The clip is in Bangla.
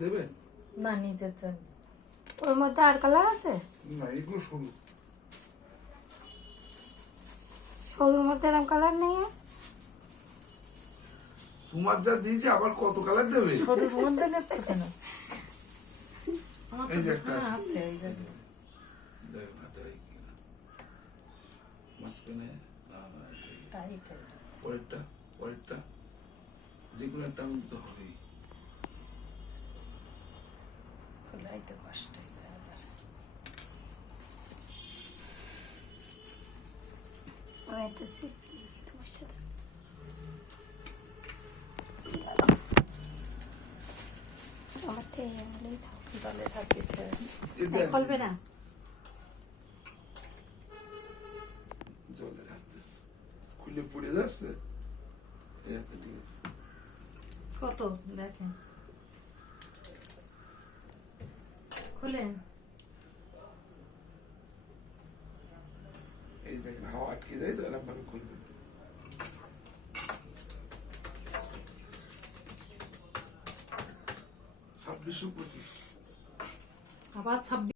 দেবে না নিজের জন্য। ওর মধ্যে আর কালার আছে? না এগুলো সরু। সরুর মধ্যে এরকম কালার নেই। তোমার যা দিয়েছে আবার কত কালার দেবে? সরুর মধ্যে নিচ্ছ কেন? আমার তো এই যে একটা হ্যাঁ, আছে। আছে এই যে। দেখ না তাই কিনা। মাঝখানে টাইট পরেরটা যে কোনো একটা মধ্যে হবেই। খোলাইতে কষ্ট হয় আবার। আমি আইতেছি তোমার সাথে। আমার তো এই আঙুলেই থাক। দলে থাকিছে। এ দেখ, খুলবে না? জলে রাখতেছে খুলে পড়ে যাচ্ছে। এই একটা ঠিক আছে। কত দেখেন খুলেন। এই দেখেন হাওয়া আটকে যায় তো এরকম ভাবে খুলবে। 2625 আবার 26